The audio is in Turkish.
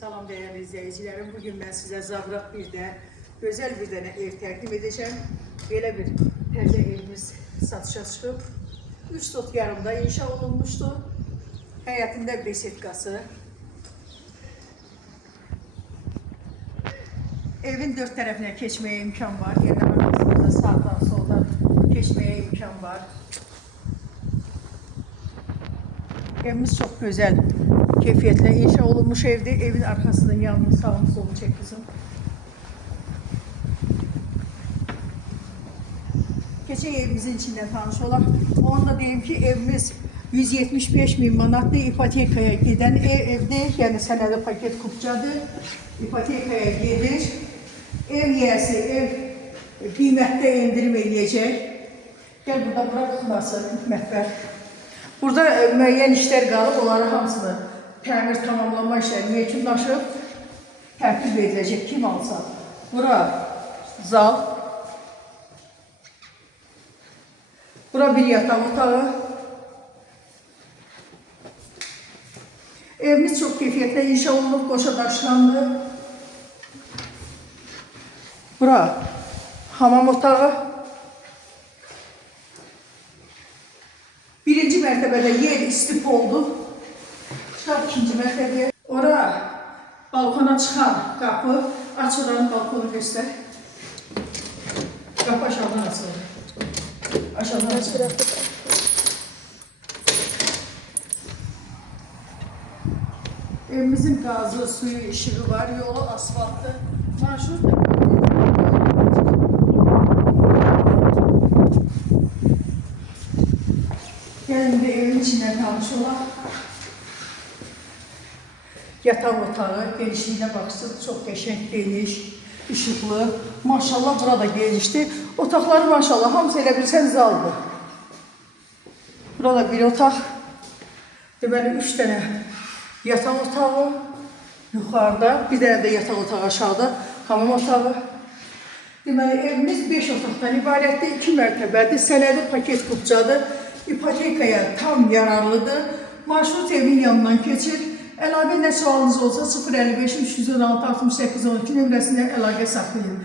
Salam değerli izleyicilerim. Bugün ben size Zavrak birde güzel bir tane ev təqdim edeceğim. Böyle bir təzə evimiz satışa çıxıb. 3 sot yarımda inşa olunmuştu. Həyətində besetkası. Evin dört tərəfinə keçməyə imkan var. Yəni arasında sağdan soldan keçməyə imkan var. Evimiz çok güzel, keyfiyetle inşa olunmuş evde. Evin arkasının yanını, sağını, solunu çek kızım. Geçen evimizin içinden tanış olaq. Onu da diyeyim ki evimiz 175.000 manatlı ipotekaya giden evde, yani sənədi paket kupçadır. İpotekaya gedir. Ev yiyəsi, ev qiymətdə indirim eləyəcək. Gel burada bırakılması, mətbəx. Burada müəyyən işlər qalıb, onları hamısını təmir tamamlanma işləri yekunlaşıb təhvil veriləcək kim alsa. Bura zal, bura bir yataq otağı. Evimiz çok keyfiyyətlə inşa olunub, qoşa daşlandı. Bura hamam otağı. Birinci mertebede yer istif oldu. Çıkar ikinci mertebeye. Ora balkona çıkan kapı. Aç oranın balkonu göster. Kapı aşağıdan açılır. Aşağıdan açılır. Evimizin gazı, suyu, ışığı var. Yolu asfaltlı. Marşrut da gelin de evin içinden kalmış olan yatak otağı, genişliğine baksın, çok geçenk, geniş, ışıklı. Maşallah burada genişti. Otakları maşallah hamısı elə bilsən zaldı. Burada bir otak, deməli 3 tane yatak otağı yukarıda, bir tane de yatak otağı aşağıda, hamam otağı. Deməli evimiz 5 otaqdan ibarətdir, 2 mərtəbədir, sənədi paket kupçadır. İpotekaya tam yararlıdır. Marşrut evin yanından keçir. Əlavə nə sualınız olsa 055 316 68 12 nömrəsində əlaqə saxlayın.